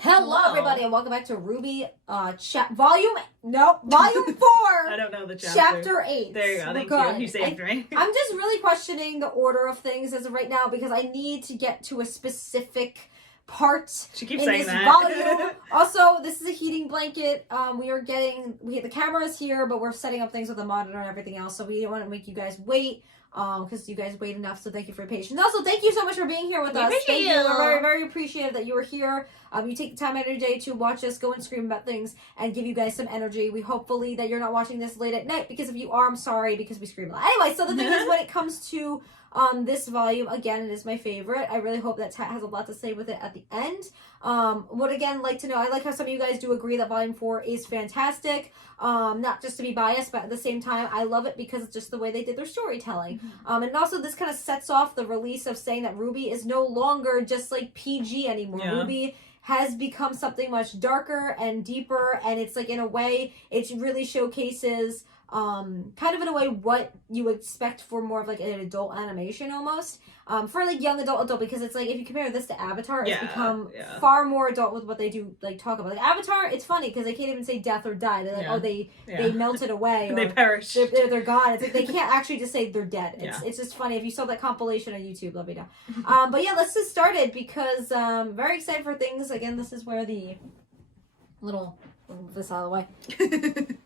Hello, everybody, and welcome back to RWBY, volume 4. I don't know the chapter. Chapter 8. There you go. Thank you. You saved me. I'm just really questioning the order of things as of right now because I need to get to a specific part she keeps in saying this that. volume. Also, this is a heating blanket. We have the cameras here, but we're setting up things with the monitor and everything else, so we don't want to make you guys wait. Because you guys wait enough, so thank you for your patience. Also, thank you so much for being here with us. Thank you. We're very, very appreciative that you were here. You take the time out of your day to watch us go and scream about things and give you guys some energy. We hopefully that you're not watching this late at night, because if you are, I'm sorry, because we scream a lot. Anyway, so the thing is, when it comes to this volume, again, it is my favorite. I really hope that Tat has a lot to say with it at the end. Would again like to know, I like how some of you guys do agree that volume 4 is fantastic. Not just to be biased, but at the same time, I love it because it's just the way they did their storytelling. And also this kind of sets off the release of saying that RWBY is no longer just like PG anymore. Yeah. RWBY has become something much darker and deeper, and it's like, in a way, it really showcases kind of in a way what you would expect for more of like an adult animation almost. For like young adult, because it's like, if you compare this to Avatar, it's become far more adult with what they do, like talk about. Like Avatar, it's funny because they can't even say death or die. They're like, they melted away. Or they perished. They're gone. It's like they can't actually just say they're dead. It's just funny. If you saw that compilation on YouTube, let me know. But yeah, let's get started because very excited for things. Again, this is where the little... move this out of the way.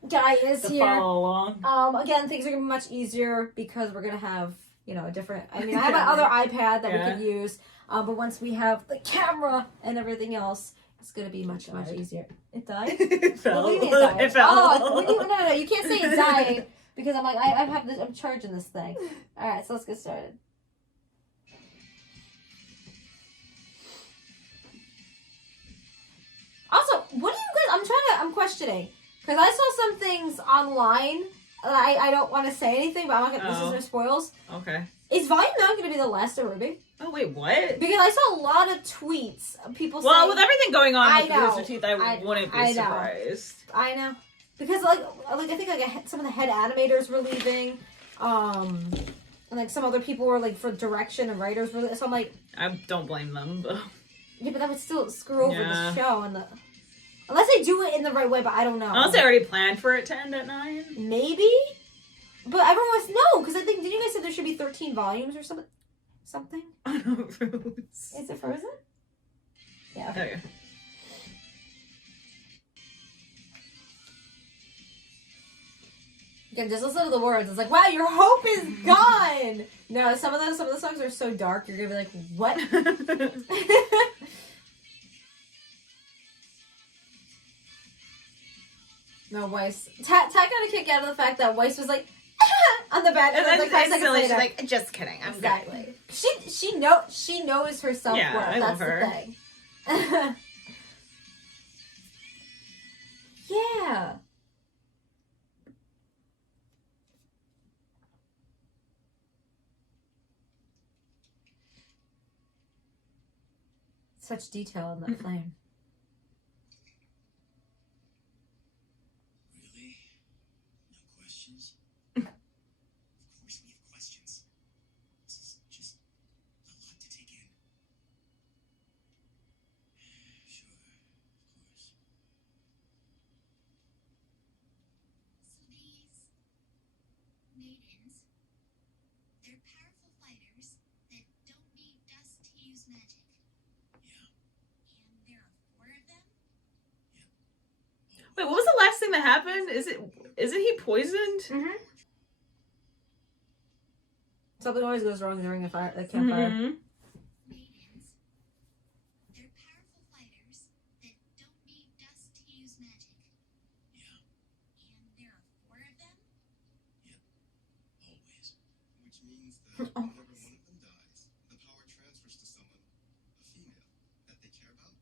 Guy is here. Follow along. Again, things are gonna be much easier because we're gonna have, a different. I mean, I have my other iPad that we could use, but once we have the camera and everything else, it's gonna be much easier. It died. It fell. What do you mean it died? It fell. Oh, no, you can't say it died because I'm like I'm charging this thing. All right, so let's get started. Also, what do you guys... I'm questioning. Because I saw some things online. I don't want to say anything, but I'm not gonna... This is no spoils. Okay. Is Volume not going to be the last of RWBY? Oh, wait, what? Because I saw a lot of tweets. People saying... Well, with everything going on with Rooster Teeth, I wouldn't be surprised. I know. Because, I think, some of the head animators were leaving. And, some other people were, for direction and writers were... So I'm like... I don't blame them, but... Yeah, but that would still screw over the show and the... Unless they do it in the right way, but I don't know. Unless they already planned for it to end at 9? Maybe? But everyone was... No, because I think... Did you guys say there should be 13 volumes or something? Something? I don't know, Frozen. Is it Frozen? Yeah. Okay. Again, just listen to the words. It's like, wow, your hope is gone! No, some of the songs are so dark, you're gonna be like, what? No, Weiss. Tat got a kick out of the fact that Weiss was like, on the back. And then like 5 seconds later. She's like, just kidding. I'm exactly. Good. She knows her self-worth. Yeah, I love her. That's the thing. Yeah. Such detail in that flame. Really? No questions? Of course we have questions. This is just a lot to take in. Sure, of course. So these maidens, they're powerful fighters that don't need dust to use magic. And there are 4 of them? Wait, what was the last thing that happened? Isn't he poisoned? Mm-hmm. Something always goes wrong during a campfire. Maidens, they're powerful fighters that don't need dust to use magic. Yeah. And there are 4 of them? Yep. Always. Which means that whenever one of them dies, the power transfers to someone, a female, that they care about.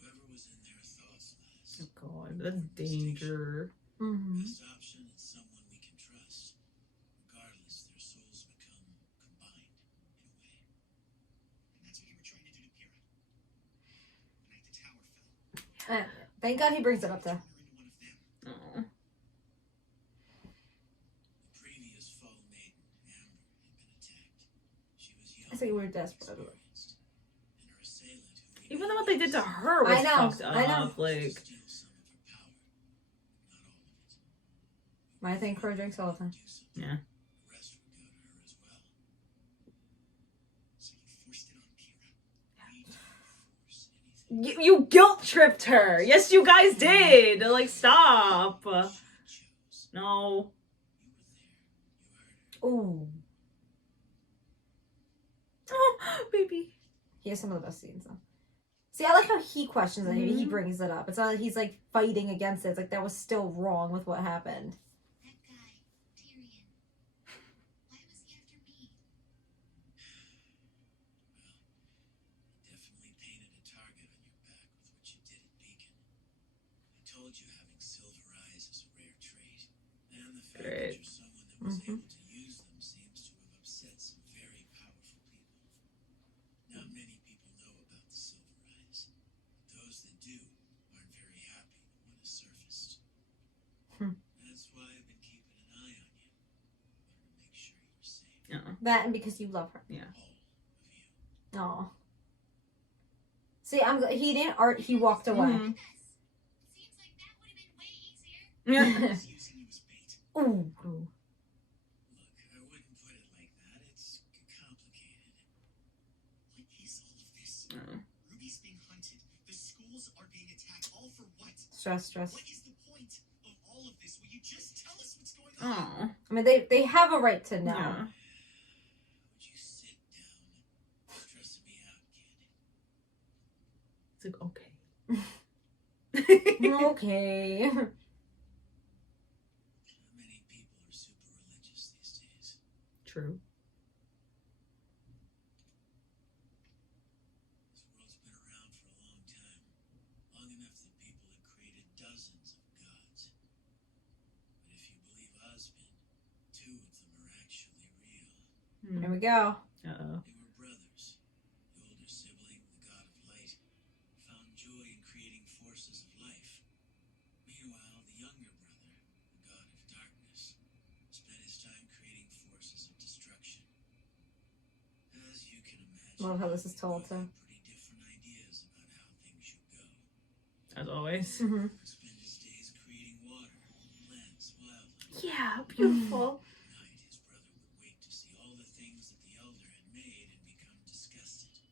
Whoever was in their thoughts last. Oh god, that's danger. Mm-hmm. Best option is someone we can trust. Regardless, their souls become combined, in a way. And that's what you were trying to do to Pyrrha. The night the tower fell. Thank God he brings it up there. Turn her into one of them. Oh. The previous fall maiden, Amber, had been attacked. She was young. I think we're desperate. Experienced. And her assailant, who Even Even though what they did to her was fucked up. I know. Like, Steal some of her power, not all of it. My thing, Crow drinks all the time. yeah. The rest would go to her as well. So you forced it on Kira. We didn't force anything. You guilt tripped her. Yes, you guys did. Like, stop. She chose. No. You were there. You heard her. Ooh. Oh, baby. He has some of the best scenes though. See, I like how he questions it. He brings it up. It's not like he's like fighting against it. It's like that was still wrong with what happened. That guy, Tyrion. Why was he after me? Definitely painted a target on your back with what you did at Beacon. I told you having silver eyes is a rare trait. And the fact that you're someone that was able to use them seems to have upset some very powerful people. Not many people know about the silver eyes. Those that do aren't very happy that one has surfaced. That's why I've been keeping an eye on you. Wanted to make sure you were safe. Yeah. That and because you love her. Yeah. All of you. Aw. See, he didn't art. He walked away. Mhm. Seems like that would have been way easier. Yeah. I was using you as bait. Ooh. Look, I wouldn't put it like that. It's complicated. What is all of this? Ruby's being hunted. The schools are being attacked. All for what? Stress. What is the point of all of this? Will you just tell us what's going on? Oh. I mean, they have a right to know. Yeah. Would you sit down? Stressing me out, kid. It's like, okay. Okay. Not many people are super religious these days. True. This world's been around for a long time. Long enough that people have created dozens of gods. But if you believe Osmond, 2 of them are actually real. Here we go. Uh-oh. They were brothers. The older sibling, the god of light, found joy in creating forces of life. Meanwhile, the younger brother, the god of darkness, spent his time creating forces of destruction. As you can imagine, Love how this is told, both too. had pretty different ideas about how things should go. As always. Mhm. Would spend his days creating water, plants, wildlife. Yeah, beautiful. At night, his brother would wait to see all the things that the elder had made and become disgusted. To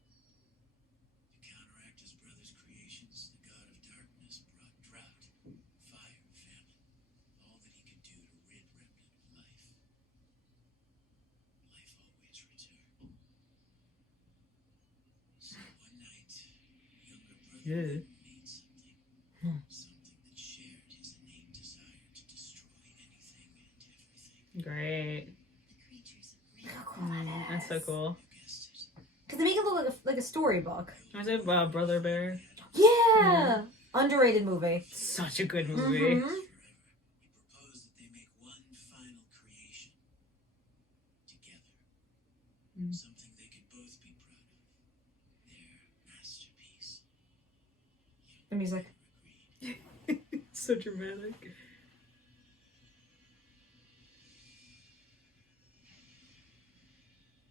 counteract his brother's creations, the god of darkness brought drought, fire, famine, all that he could do to rid Remnant of life. Life always returned. So one night, younger brother Yeah. made something. Something that shared his innate desire to destroy anything and everything. Great. The creatures of How great. cool that That's so is. cool. You guessed it. Because they make it look like a storybook. I said Brother Bear. Yeah. Underrated movie. Such a good movie. Mhm. Forever. He proposed that they make one final creation together. Mm. Something they could both be proud of. Their masterpiece. The music. Agreed. So dramatic.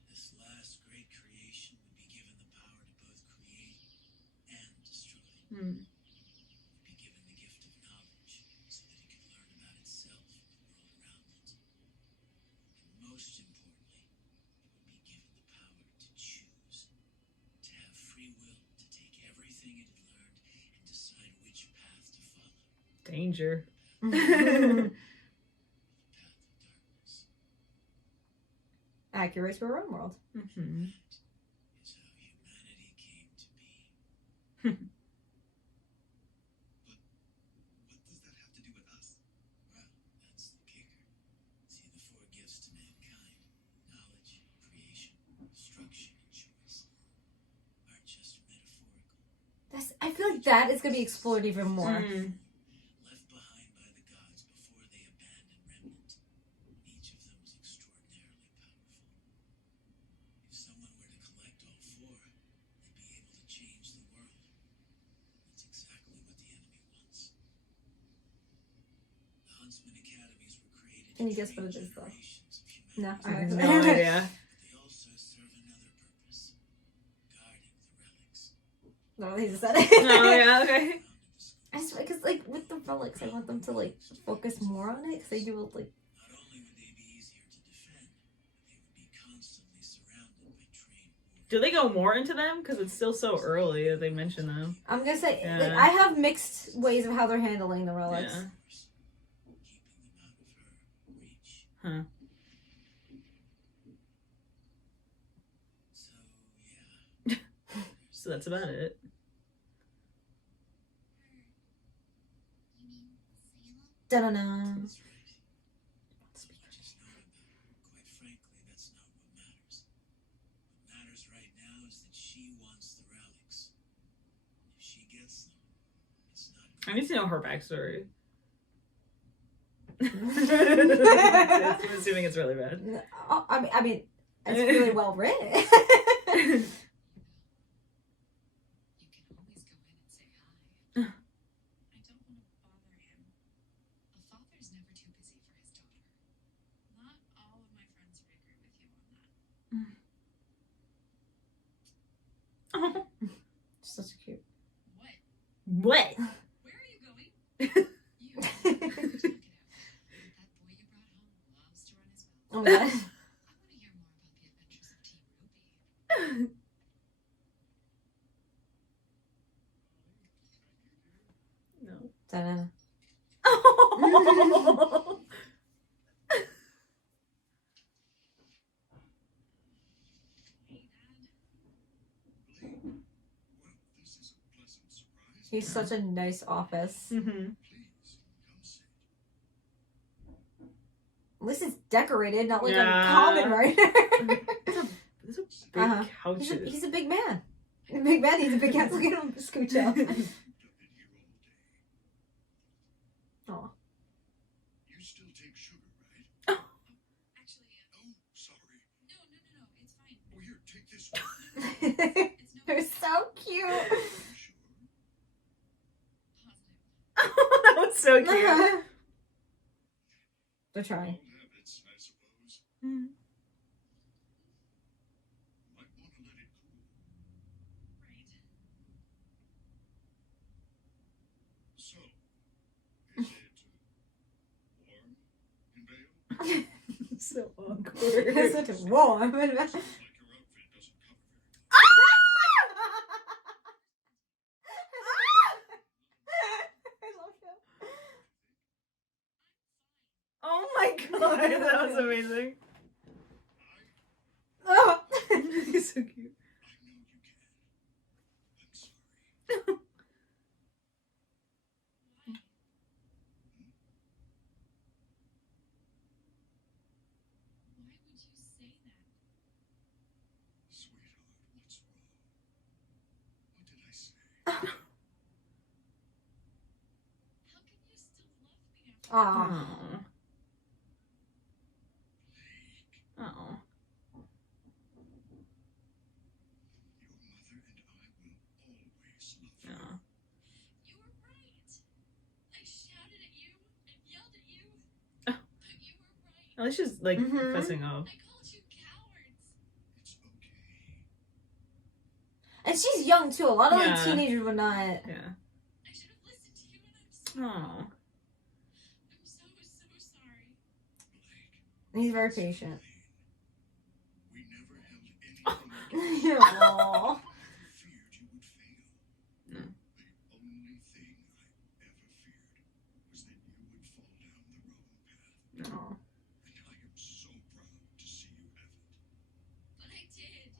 This last great creation would be given the power to both create and destroy. Hmm. Would be given the gift of knowledge so that it could learn about itself and the world around it. And most importantly, it would be given the power to choose, to have free will, to take everything it had learned and decide which path to follow. Danger. The path of darkness. Accurate to our own world. Mm-hmm. That is how humanity came to be. What does that have to do with us? Well, that's the kicker. See, the 4 gifts to mankind, knowledge, creation, destruction, and choice, aren't just metaphorical. I feel like that is gonna be explored even more. Mm. Left behind by the gods before they abandoned Remnant, each of them was extraordinarily powerful. If someone were to collect all 4, they'd be able to change the world. That's exactly what the enemy wants. The Huntsman Academies were created Can you to guess what it train is, though? generations of No, humanity. I have Okay. no idea. But they also serve another purpose, guarding the relics. No, he just said it. Oh, yeah, okay. I just, because, like, with the relics, I want them to, like, focus more on it, because they do, like... Not only would they be easier to defend, but they would be constantly surrounded by trained warriors. Do they go more into them? Because it's still so early that they mention them. I'm gonna say, Yeah. like, I have mixed ways of how they're handling the relics. Yeah. Keeping them out of her reach. Huh. So, yeah. So that's about it. You mean Salem? Da-da-da. That's right. Much is known about her. Quite frankly, that's not what matters. What matters right now is that she wants the relics. If she gets them, it's not I need to know her backstory. I'm assuming it's really bad. Oh, I mean, it's really well written. You can always go in and say hi. I don't want to bother him. A father's never too busy for his daughter. Not all of my friends would agree with you on that. Oh. Such cute. What? What? Where are you going? You. Check it out. That boy you brought home loves to run his mouth. Oh my god. I want to hear more about the adventures of Team RWBY. No. Da-da-da. Oh. Hey, Dad. Well, this is a pleasant surprise. He's such a nice office. Mhm. Please, come sit. At least it's decorated, not like Yeah. a common writer. These are big Uh-huh. couches. He's a big man. A big man needs a big house. Look at him scooch up. I've been here all day. Aw. You still take sugar, right? Actually, Oh, sorry. no, it's fine. Oh, here, take this one. It's no They're so cute. Are you sure? positive. That was so cute. They're trying. Old habits, I suppose. Mm. Might want to let it cool. Right. So, is it warm in Vale? So awkward. It's such a warm. Like your outfit doesn't cover Oh my god, that was amazing. Oh. He's so cute. I know you can. I'm sorry. Why would you say that? Sweetheart, what's wrong? What did I say? How can you still love me after Aw. Oh. Oh. Your mother and I will always love you. Oh. You were right. I shouted at you and yelled at you. Oh. But you were right. At least she's like Mhm. fessing up. I called you cowards. It's okay. And she's young too. A lot of like Yeah. teenagers would not. Yeah. I should have listened to you and Oh. I'm so sorry. Blake, He's very patient. we never held anything against Aw. I never feared you would fail. No. The only thing I ever feared was that you would fall down the wrong path. Aw. And I am so proud to see you have it. But I did.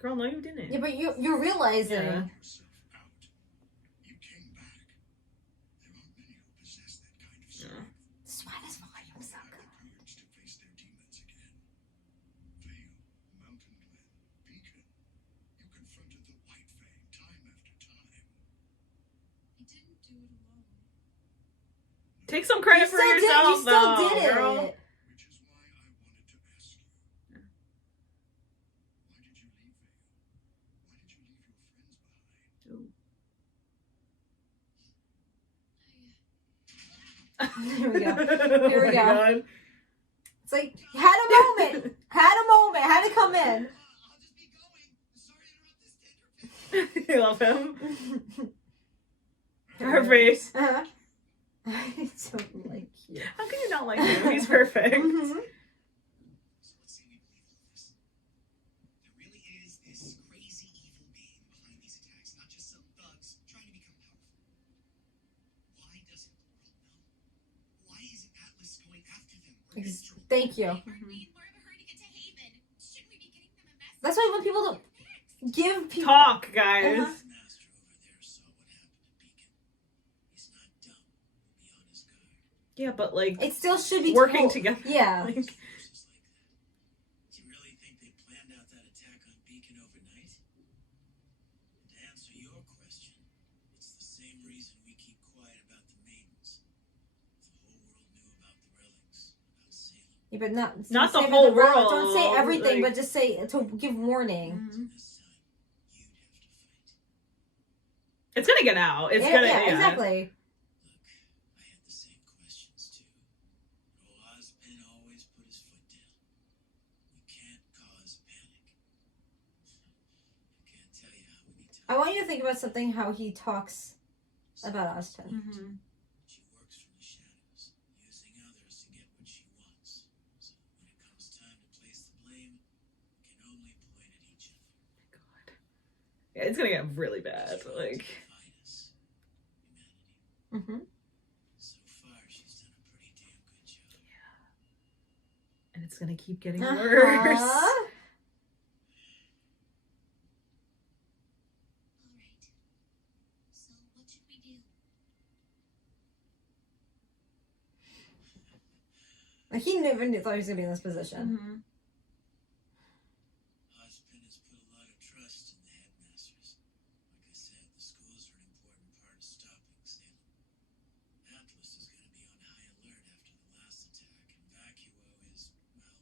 Girl, no, you didn't. Yeah, but you're realizing. Yeah. Put yourself out. You came back. There aren't many who possess that kind of strength. That's why this volume is so Have good. the courage to face their demons again. Vale, Mountain Glen, Beacon. You confronted the White Fang time after time. I didn't do it alone. Take some credit for yourself, You still though, did girl. it. Which is why I wanted to ask you. Why did you leave Vale? Why did you leave your friends behind? Here we go. Here we Oh my go. God. It's like had a moment. Had to come in. I'll just be going. Sorry to interrupt this tender You love him. Her face. I don't like you. How can you not like him? He's perfect. Mhm. So let's say we believe all this. There really is this crazy evil being behind these attacks, not just some thugs trying to become powerful. Why doesn't the world know? Why isn't Atlas going after them? Or Mistral? Thank you. Aren't we in more of a hurry to get to Haven? Shouldn't we be getting them a message? That's why I want people to give people. Talk, guys. Uh-huh. The master over there saw what happened at Beacon. He's not dumb. He'll be on his guard. Yeah, but like It still should be working told. together. Yeah. Like, Just like that. Do you really think they planned out that attack on Beacon overnight? And to answer your question, it's the same reason we keep quiet about the maidens. If the whole world knew about the relics, about Salem, Yeah, but not Not don't the say whole world. Don't say world, everything, like- but just say to give warning. this time, you'd have to fight. it's gonna get out. It's yeah, gonna. yeah, Yeah, exactly. Look, I had the same questions too. But old Ozpin always put his foot down. We can't cause panic. I can't tell you how many times I want you to think about something. How he talks about Austin. Mhm. she works from the shadows, using others to get what she wants. So when it comes time to place the blame, we can only point at each other. God. Yeah, it's gonna get really bad. She's Like, trying to divide us, humanity. Mm-hmm. So far, she's done a pretty damn good job. and it's gonna keep getting Uh-huh. worse. All right. So what should we do? Like he never knew thought he was gonna be in this position. Mhm. Ozpin has put a lot of trust in the headmasters. Like I said, the schools are an important part of stopping Salem. Atlas is going to be on high alert after the last attack, and Vacuo is, well,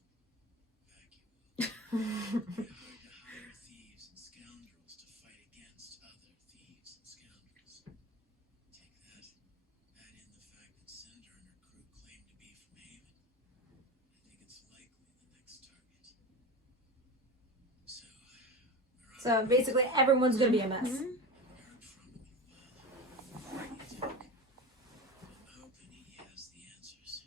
Vacuo. It'd be hard to hire thieves and scoundrels to fight against other thieves and scoundrels. Take that, add in the fact that Cinder and her crew claim to be from Haven. I think it's likely the next target. So, we're on So basically, everyone's gonna be a mess. Mhm. heard from him in a while. What do you think? I'm hoping he has the answers.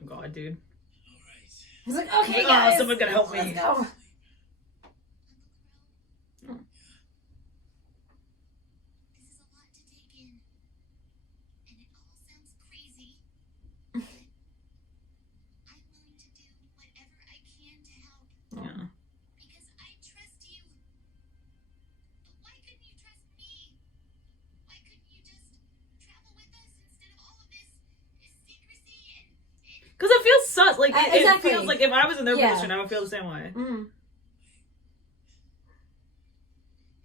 Oh God, dude. All right. He's like, okay, Oh, guys, someone's gonna help me. let's go. Uncle Crow? Oh. This is a lot to take in. And it all sounds crazy. But I'm willing to do whatever I can to help. Yeah. Because I trust you. But why couldn't you trust me? Why couldn't you just travel with us instead of all of this secrecy and Because it feels sus. Like it Exactly. feels like if I was in their Yeah. position, I would feel the same way. Mm.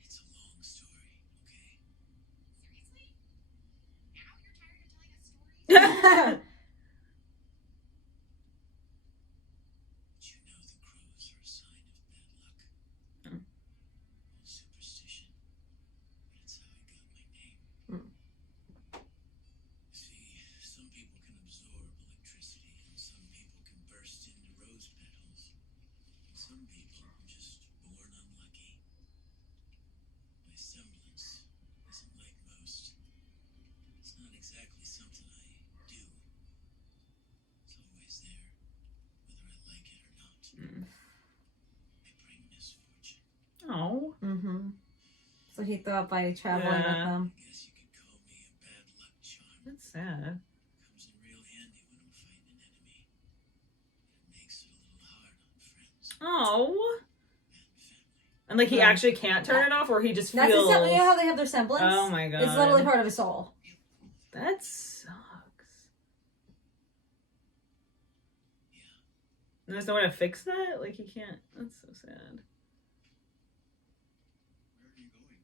It's a long story, okay? seriously? Now you're tired of telling us stories? But you know the crows are a sign of bad luck. Hmm. Old superstition. That's how I got my name. Hmm. See, some people can absorb electricity, and some people can burst into rose petals. And some people are just born unlucky. My semblance isn't like most. It's not exactly something I do. It's always there, whether I like it or not. Mm. I bring misfortune. Oh. Mm-hmm. So he thought by traveling with Yeah. them. I guess you could call me a bad luck charm. That's sad. Comes in real handy when I'm fighting an enemy. It makes it a little hard on friends Oh. and family. And like he Yeah. actually can't turn it off, or he just That's feels. you know how they have their semblance? Oh my God. It's literally part of his soul. That sucks. Yeah. And there's no way to fix that. Like he can't. That's so sad. Where are you going?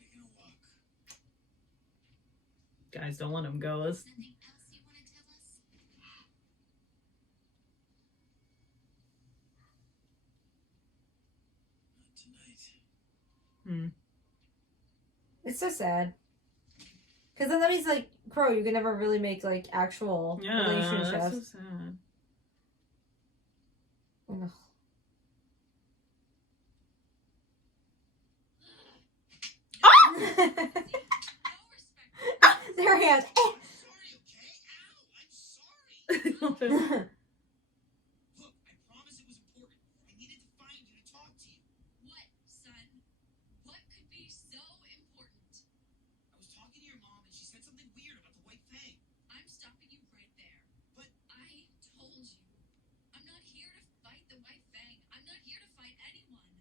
Taking a walk. Guys, don't let him go. Let's... Nothing else you want to tell us? Not tonight. Hmm. It's so sad. Because then that means, like, Crow, you can never really make, like, actual Yeah, relationships. that's so sad. Ugh. No respect. Their hands. I'm sorry, okay? Ow! I'm sorry. Look, I promise it was important. I needed to find you to talk to you. What, son? What could be so important? I was talking to your mom and she said something weird about the White Fang. I'm stopping you right there. But- I told you. I'm not here to fight the White Fang. I'm not here to fight anyone.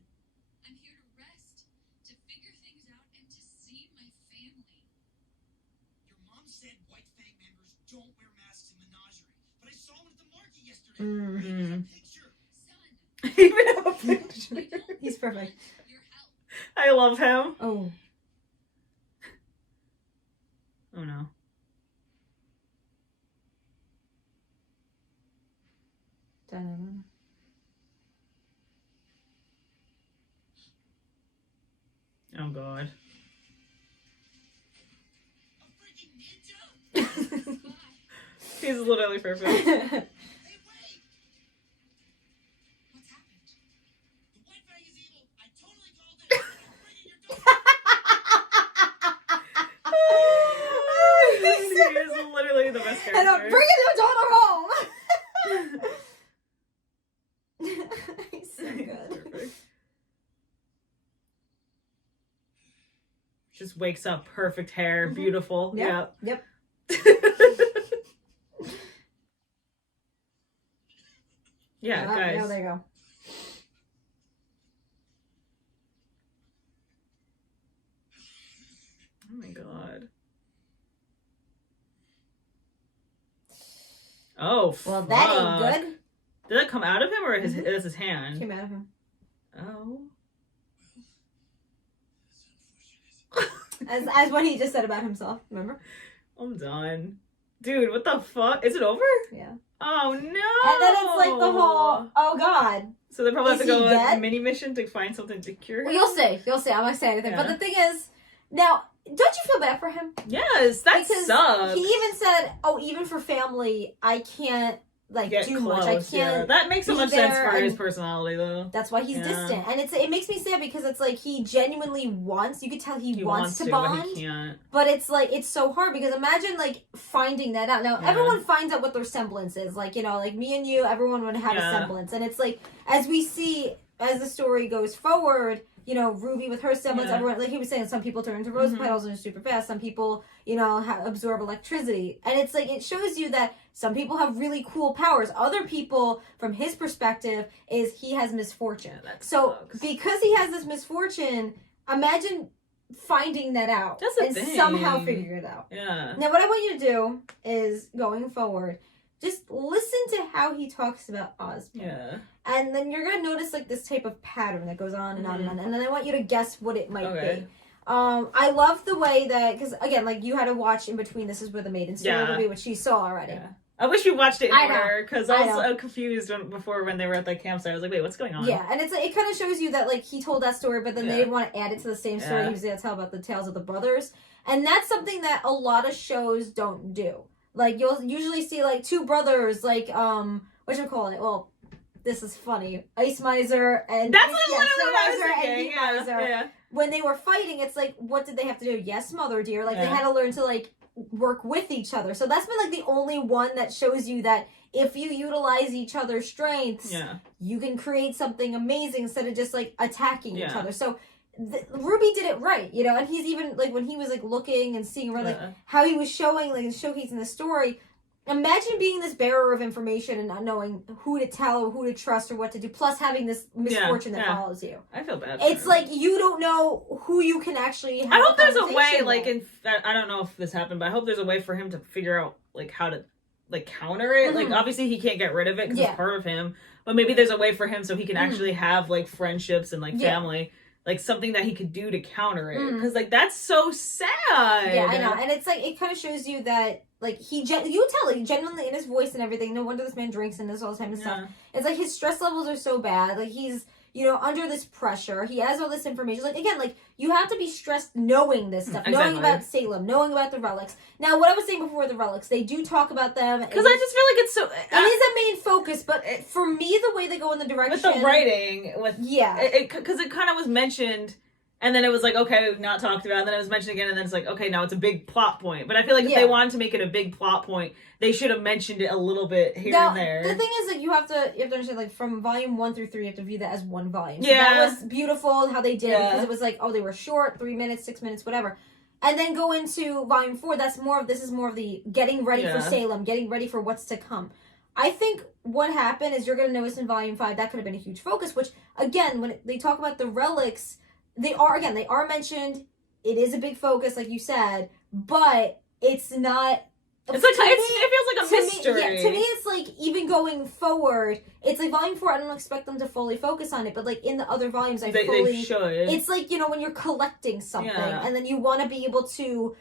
I'm here to rest, to figure things out, and to see my family. Your mom said White Fang members don't wear masks in Menagerie, but I saw one at the market yesterday. Mhm. I even have a picture. Son, Even a picture. I don't He's perfect. want your help. I love him. Oh. Oh no. Dun-dun-dun. Oh god. A freaking ninja? Bye. He's literally perfect. Hey, wait! What's happened? The White Fang is evil. I totally called it. I'm bringing your daughter. He is literally the best And I'm character. bringing your daughter home. He's so good. Perfect. Just wakes up, perfect hair, Mhm. beautiful. Yep. Yeah. Yeah, guys. Yeah, there you go. Oh my god. Oh, Well, that fuck. ain't good. Did that come out of him or Mhm. is his hand? Came out of him. Oh. That's unfortunate. As what he just said about himself, remember? I'm done. Dude, what the fuck? Is it over? Yeah. Oh no! And then it's like the whole, oh god. So they probably have Is to go he on a dead? mini mission to find something to cure him? Well, you'll see. You'll see. I'm not saying anything. But Yeah. the thing is, now, don't you feel bad for him? Yes, that Because sucks. he even said, oh, even for family, I can't, like, Get do close, much. I can't. yeah. That makes so be much sense there for his and- personality, though. That's why he's Yeah. distant. And it makes me sad because it's like he genuinely wants, you could tell he wants to bond. but he can't. But it's like, it's so hard because imagine like finding that out. Now, Yeah. everyone finds out what their semblance is. Like, you know, like me and you, everyone would have Yeah. a semblance. And it's like, as we see, as the story goes forward, you know, Ruby with her semblance, Yeah. everyone, like he was saying, some people turn into rose Mhm. petals and are super fast. Some people, you know, absorb electricity. And it's like, it shows you that some people have really cool powers. Other people, from his perspective, is he has misfortune. Yeah, that So sucks. because he has this misfortune, imagine finding that out That's the and thing. somehow figure it out. Yeah. Now, what I want you to do is going forward, just listen to how he talks about Osborn, Yeah. and then you're gonna notice like this type of pattern that goes on and on and on. And then I want you to guess what it might Okay. be. I love the way that, because again, like you had to watch in between. This is where the maiden story Yeah. will be, which she saw already. Yeah. I wish we watched it in I know. order because I I was know. so confused before when they were at the campsite. I was like, wait, what's going on? Yeah, and it kind of shows you that like he told that story, but then they Yeah. didn't want to add it to the same story. Yeah. He was going to tell about the tales of the brothers, and that's something that a lot of shows don't do. Like you'll usually see like two brothers, like what you call it? Well, this is funny. Ice Miser and That's Snow literally what I Miser was and thinking. Heat Yeah. Miser. Yeah. When they were fighting, it's like, what did they have to do? Yes, mother dear. Like they Yeah. had to learn to like work with each other. So that's been like the only one that shows you that if you utilize each other's strengths, Yeah. you can create something amazing instead of just like attacking each Yeah. other. So Ruby did it right, you know. And he's even like when he was like looking and seeing around, like Yeah. how he was showing, like showcasing the story. Imagine being this bearer of information and not knowing who to tell or who to trust or what to do. Plus having this misfortune that yeah. follows you. I feel bad. for It's him. like you don't know who you can actually have I hope there's a way, conversation like, with. I don't know if this happened, but I hope there's a way for him to figure out, like, how to, like, counter it. Like, Mhm. obviously he can't get rid of it because Yeah. it's part of him, but maybe there's a way for him so he can Mhm. actually have, like, friendships and, like, Yeah. family. Like, something that he could do to counter it. Mhm. Because, like, that's so sad. Yeah, I know. And it's like, it kind of shows you that, like, you tell it genuinely in his voice and everything. No wonder this man drinks and this all the time and stuff. Yeah. It's like his stress levels are so bad. Like, he's under this pressure. He has all this information. Like, again, like, you have to be stressed knowing this stuff, Exactly. knowing about Salem, knowing about the relics. Now, what I was saying before the relics, they do talk about them. Because I just feel like it's so... It is a main focus, but for me, the way they go in the direction... With the writing, Yeah. Because it kind of was mentioned... And then it was like, okay, not talked about. And then it was mentioned again, and then it's like, okay, now it's a big plot point. But I feel like if they wanted to make it a big plot point, they should have mentioned it a little bit here and there. The thing is that you have to understand, like, from volume 1 through 3, you have to view that as one volume. So Yeah. that was beautiful how they did it, because it was like, oh, they were short, 3 minutes, 6 minutes, whatever. And then go into volume 4, this is more of the getting ready for Salem, getting ready for what's to come. I think what happened is you're going to notice in volume 5, that could have been a huge focus, which, again, when they talk about the relics... They are mentioned. It is a big focus, like you said, but it's not. It's like it feels like a mystery. To me, it's like even going forward. It's like volume 4. I don't expect them to fully focus on it, but like in the other volumes, they should. It's like when you're collecting something, and then you want to be able to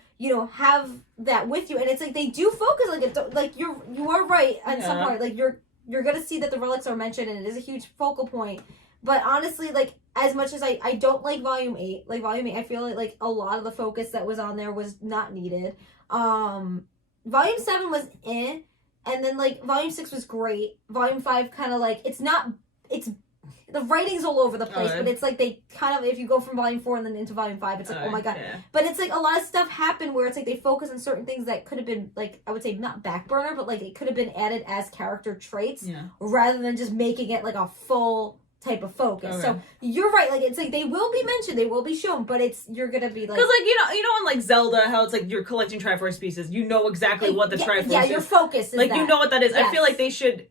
have that with you, and it's like they do focus like you are right on some part. Like you're gonna see that the relics are mentioned, and it is a huge focal point. But honestly, like, as much as I don't like Volume 8, I feel like a lot of the focus that was on there was not needed. Volume 7 was and then, like, Volume 6 was great. Volume 5 kind of, like, the writing's all over the place, but it's like they kind of, if you go from Volume 4 and then into Volume 5, it's like, oh my god. Yeah. But it's like a lot of stuff happened where it's like they focus on certain things that could have been, like, I would say not back burner, but, like, it could have been added as character traits rather than just making it, like, a full... type of focus. So you're right, like it's like they will be mentioned, they will be shown, but you're gonna be like, because like you know in like Zelda how it's like you're collecting Triforce pieces, you know exactly what the Triforce is. Yeah, your focus is like that. You know what that is. Yes. I feel like they should,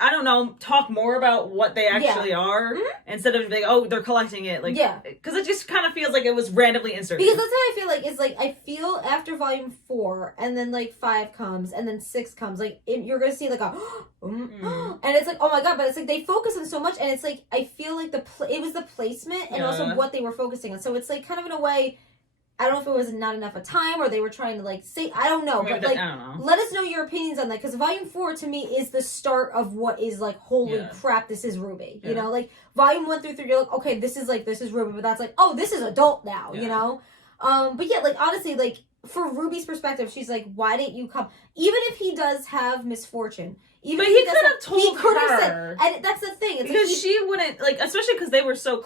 I don't know, talk more about what they actually are instead of like, oh, they're collecting it. Like, because it just kind of feels like it was randomly inserted. Because that's what I feel like. Is like I feel after Volume 4 and then like 5 comes and then 6 comes, like you're gonna see like a and it's like, oh my god, but it's like they focus on so much, and it's like I feel like it was the placement and also what they were focusing on. So it's like kind of in a way. I don't know if it was not enough of time or they were trying to like say, I don't know, but like I don't know. Let us know your opinions on that, because Volume 4 to me is the start of what is like, holy crap, this is RWBY. You know, like Volume 1 through 3, you're like, okay, this is RWBY, but that's like, oh, this is adult now, you know? But yeah, like honestly, like for Ruby's perspective, she's like, why didn't you come? Even if he does have misfortune. But he could have told her. And that's the thing. It's because like she wouldn't, like, especially because they were so,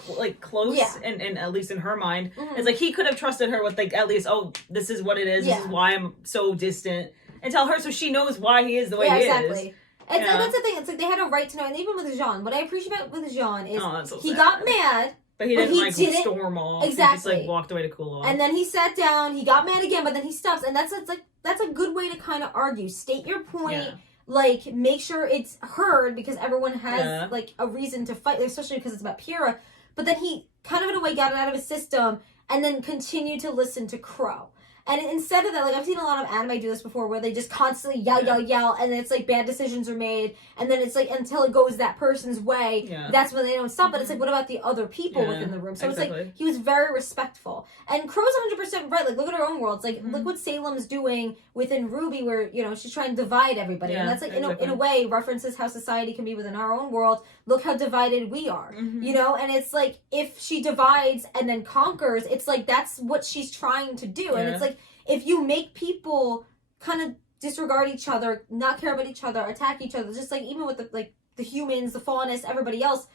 close, and at least in her mind, it's like he could have trusted her with, like, at least, oh, this is what it is, this is why I'm so distant, and tell her so she knows why he is the way he is. Exactly. And so that's the thing, it's like they had a right to know, and even with Jean, what I appreciate with Jean is he got mad, but he didn't storm off. Exactly. He just, walked away to cool off. And then he sat down, he got mad again, but then he stops, and that's a good way to kind of argue. State your point. Yeah. Like, make sure it's heard, because everyone has, like, a reason to fight, especially because it's about Pyrrha. But then he kind of, in a way, got it out of his system, and then continued to listen to Crow. And instead of that, like, I've seen a lot of anime do this before, where they just constantly yell, and then it's like bad decisions are made, and then it's like until it goes that person's way, that's when they don't stop. But it's like, what about the other people within the room? So it's like, he was very respectful. And Crow's 100% right. Like, look at her own world. It's like, look what Salem's doing within RWBY, where, you know, she's trying to divide everybody. And that's like, in a way, references how society can be within our own world. Look how divided we are, you know? And it's like, if she divides and then conquers, it's like, that's what she's trying to do. And it's like, if you make people kind of disregard each other, not care about each other, attack each other, just like even with the humans, the faunists, everybody else,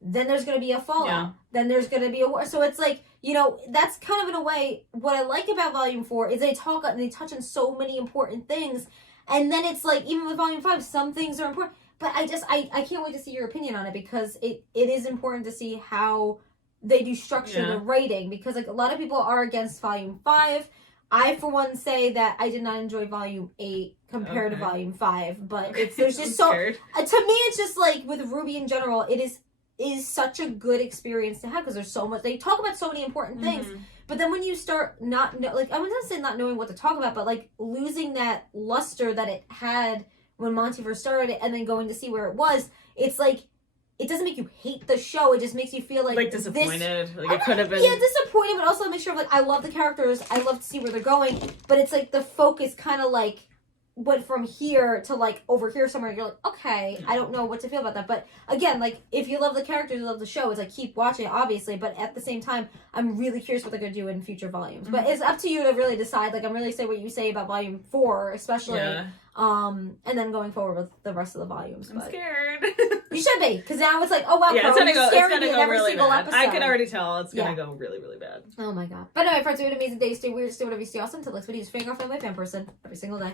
then there's going to be a fallout. Yeah. Then there's going to be a war. So it's like, you know, that's kind of in a way what I like about Volume 4 is they touch on so many important things. And then it's like, even with Volume 5, some things are important. But I can't wait to see your opinion on it, because it is important to see how they do structure the writing, because like a lot of people are against Volume 5. I, for one, say that I did not enjoy Volume 8 compared to Volume 5, but there's just so... to me, it's just like, with RWBY in general, it is such a good experience to have, because there's so much... They talk about so many important things, but then when you start not... like, I was not saying not knowing what to talk about, but, like, losing that luster that it had when Monty first started it, and then going to see where it was, it's like... It doesn't make you hate the show. It just makes you feel like disappointed. It could have been... Yeah, disappointed, but also make sure, like, I love the characters. I love to see where they're going. But it's like the focus kind of, like, went from here to like over here somewhere, you're like, okay, I don't know what to feel about that. But again, like if you love the characters, you love the show, it's like keep watching it, obviously. But at the same time, I'm really curious what they're gonna do in future volumes. But it's up to you to really decide. Like I'm really say what you say about volume 4, especially. Yeah. And then going forward with the rest of the volumes. I'm But scared. you should be, because now it's like, oh wow, Yeah, it's Chloe, gonna go. you're It's scaring gonna me in go every really single bad. episode. I can already tell it's gonna Yeah. go really, really bad. Oh my god. But anyway, friends, we had an amazing day. Stay weird, stay whatever you stay awesome. Till next video, just figure out family fan person every single day.